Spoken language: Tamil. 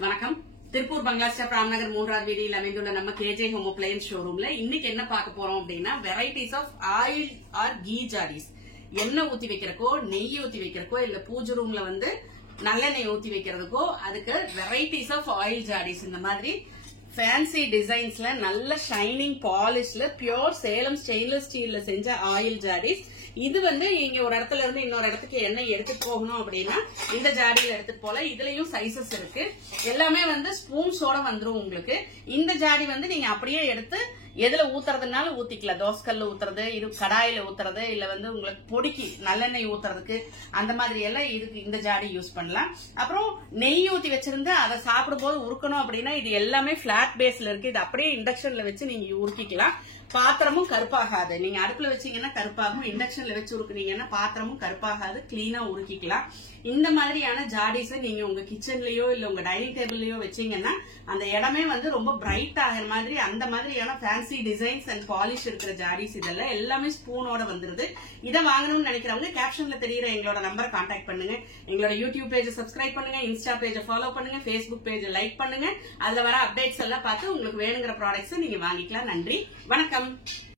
வணக்கம். திருப்பூர் பங்களா ஸ்டாப் ராம்நகர் 3வது வீதியில் அமைந்துள்ள நம்ம கேஜே ஹோம் அப்ளையன்ஸ் ஷோரூம்ல இன்னைக்கு என்ன பார்க்க போறோம் அப்படின்னா varieties of oil or ghee ஜாடிஸ். எண்ணெய் ஊத்தி வைக்கிறக்கோ, நெய் ஊத்தி வைக்கிறக்கோ, இல்ல பூஜை ரூம்ல வந்து நல்லெண்ணெய் ஊத்தி வைக்கிறதுக்கோ அதுக்கு வெரைட்டிஸ் ஆஃப் ஆயில் ஜாடிஸ். இந்த மாதிரி ஃபேன்சி டிசைன்ஸ்ல நல்ல ஷைனிங் பாலிஷ்ல பியூர் சேலம் ஸ்டெயின்லெஸ் ஸ்டீல்ல செஞ்ச ஆயில் ஜாடிஸ். இது வந்து நீங்க ஒரு இடத்துல இருந்து இன்னொரு இடத்துக்கு எண்ணெய் எடுத்துட்டு போகணும் அப்படின்னா இந்த ஜாடியில எடுத்துட்டு போல. இதுலயும் சைசஸ் இருக்கு. எல்லாமே வந்து ஸ்பூன்ஸோட வந்துரும் உங்களுக்கு. இந்த ஜாடி வந்து நீங்க அப்படியே எடுத்து எதுல ஊத்துறதுனால ஊத்திக்கலாம். தோசைக்கல்ல ஊத்துறது, இது கடாயில ஊத்துறது, இல்ல வந்து உங்களுக்கு பொடிக்கு நல்லெண்ணெய் ஊத்துறதுக்கு அந்த மாதிரி எல்லாம் இதுக்கு இந்த ஜாடி யூஸ் பண்ணலாம். அப்புறம் நெய் ஊத்தி வச்சிருந்து அதை சாப்பிடும் போது உருக்கணும் அப்படின்னா இது எல்லாமே பிளாட் பேஸ்ல இருக்கு. இது அப்படியே இண்டக்ஷன்ல வச்சு நீங்க உருக்கிக்கலாம். பாத்திரமும் கருப்பாகாது. நீங்க அடுப்புல வச்சீங்கன்னா கருப்பாகும், இண்டக்ஷன்ல வச்சு உருக்குனீங்கன்னா பாத்திரமும் கருப்பாகாது, கிளீனா உருக்கிக்கலாம். இந்த மாதிரியான ஜாடிஸ் நீங்க உங்க கிச்சன்லயோ இல்ல உங்க டைனிங் டேபிள்லயோ வச்சீங்கன்னா அந்த இடமே வந்து ரொம்ப பிரைட் ஆகிற மாதிரி அந்த மாதிரியான ஃபேன்சி டிசைன்ஸ் அண்ட் பாலிஷ் இருக்கிற ஜாடிஸ். இதெல்லாம் எல்லாமே ஸ்பூனோட வந்துருது. இதை வாங்கணும்னு நினைக்கிறவங்க கேப்ஷன்ல தெரியுற எங்களோட நம்பரை கான்டாக்ட் பண்ணுங்க. எங்களோட யூடியூப் பேஜை சப்ஸ்கிரைப் பண்ணுங்க, இன்ஸ்டா பேஜை ஃபாலோ பண்ணுங்க, ஃபேஸ்புக் பேஜை லைக் பண்ணுங்க. அதுல வர அப்டேட்ஸ் எல்லாம் பார்த்து உங்களுக்கு வேணுங்கிற ப்ராடக்ட்ஸ் நீங்க வாங்கிக்கலாம். நன்றி, வணக்கம்.